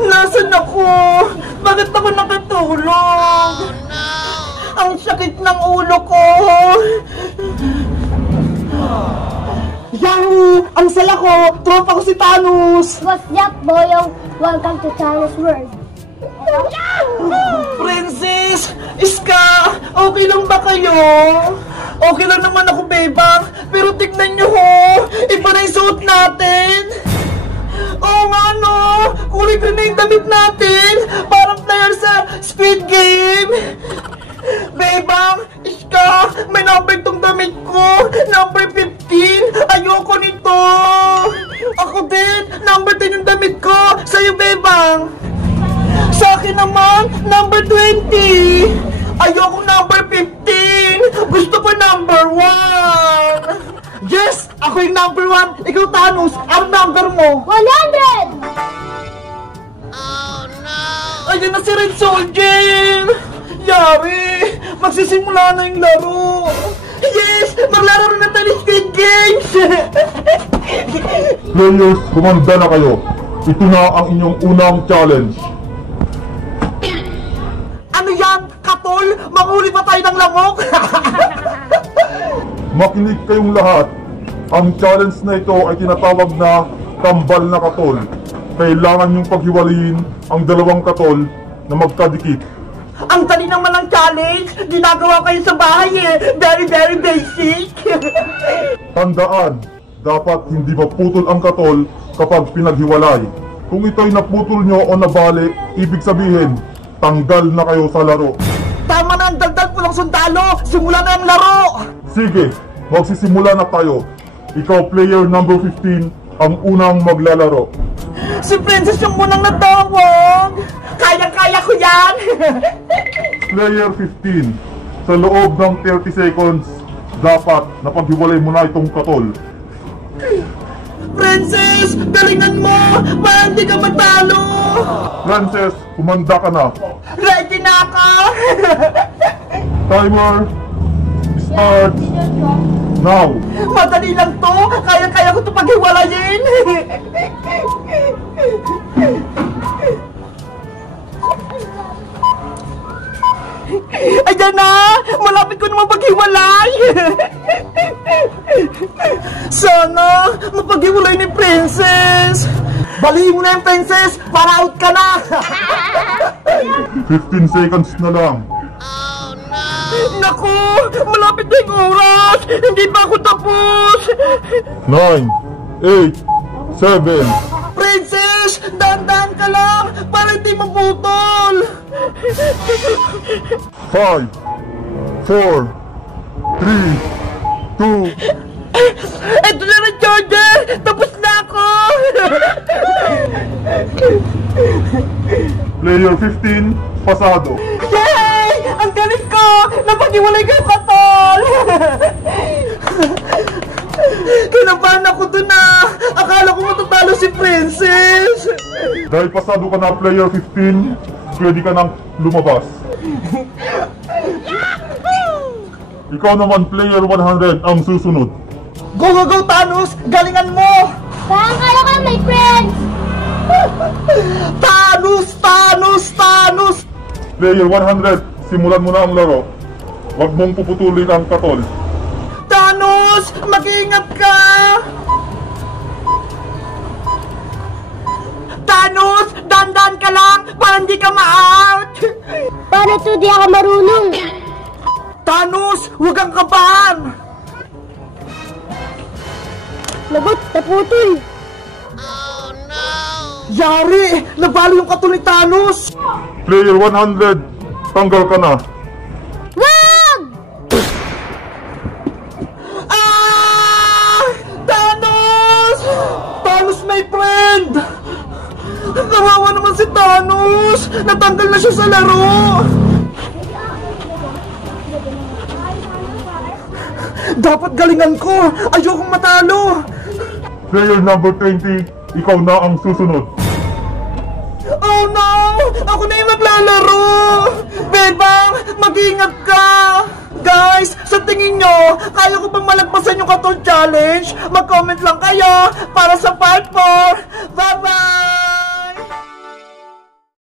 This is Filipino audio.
Nasaan ako? Bakit ako nakatulog? Ang sakit ng ulo ko. Yahoo! Ang saya ko! Tropa ko si Thanos! What's up, boyong? Welcome to Thanos World. Princess! Iska! Okay lang ba kayo? Okay lang naman ako, bebang. Pero tignan nyo ho! Iba na yung suot natin! Oo nga no! Kulay green na yung damit natin! Parang player sa Squid Game! Bebang! Iska! May number tong damit ko! Number 15! Ayoko nito! Ako din! Number 10 yung damit ko! Sa'yo, bebang! Sa akin naman, number 20! Ayoko number 15! Gusto ko number 1! Yes! Ako yung number 1! Ikaw, Thanos! Ang number mo? 100! Oh no! Ayun na si Red Soldier! Yari! Magsisimula na yung laro! Yes! Maglaro na tayo ng Squid Games! Players, kumanda na kayo. Ito na ang inyong unang challenge. Ano yan? Katol? Manghuli pa tayo ng lamok? Makinig kayong lahat. Ang challenge na ito ay tinatawag na tambal na katol. Kailangan niyong paghiwalayin ang dalawang katol na magkadikit. Ang dali naman ng challenge! Ginagawa kayo sa bahay eh! Very, very basic! Tandaan, dapat hindi maputol ang katol kapag pinaghiwalay. Kung ito'y naputol nyo o nabali, ibig sabihin, tanggal na kayo sa laro. Tama na ang dagdag pulang sundalo! Simula na ang laro! Sige, magsisimula na tayo. Ikaw, player number 15, ang unang maglalaro. Si Princess yung munang natawag! Kaya-kaya ko yan! Player 15, sa loob ng 30 seconds, dapat napaghiwalay mo na itong katol. Princess! Galingan mo! Para hindi ka matalo! Princess, kumanda ka na. Ready na ako! Timer starts now. Madali lang to! Kaya-kaya ko ito paghiwalayin! Ayan na! Malapit ko naman paghiwalay! Sana mapaghiwalay ni Princess! Balihin mo na yung Princess para out ka na! 15 seconds na lang. Oh no! Naku! Malapit na yung oras! Hindi pa ako tapos! 9, 8, 7. Princess! Dahan-dahan ka lang para hindi maputol! 5, 4, 3, 2. Ito na rin, Jordan! Tapos na ako! Player 15, pasado. Yay! Ang galing ko! Napag-iwalay kayo, katol! Kinabahan ako dun na! Akala ko matatalo si Princess! Dahil pasado ka na, player 15, pwede ka nang lumabas. Ikaw naman, player 100, ang susunod. Go, go, go, Thanos! Galingan mo! Kaya ka, my friends! Thanos! Thanos! Thanos! Player 100, simulan mo na ang laro. Huwag mong puputulin ang katol. Thanos! Mag-iingat ka! Thanos! Dandan ka lang para hindi ka ma-out! Paano to di ako marunong? Thanos! Huwag kang kabahan! Lagot, naputol. Oh no! Yari! Nabalo yung katol ni Thanos! Player 100, tanggal ka na. Wag! Ah! Thanos! Thanos, my friend! Kawawa naman si Thanos! Natanggal na siya sa laro! Dapat galingan ko! Ayokong matalo! Player number 20, ikaw na ang susunod. Oh no! Ako na yung maglalaro! Bebang, mag-ingat ka! Guys, sa tingin nyo, kaya ko bang malagpasan yung katol challenge? Mag-comment lang kayo para sa part 4! Bye-bye!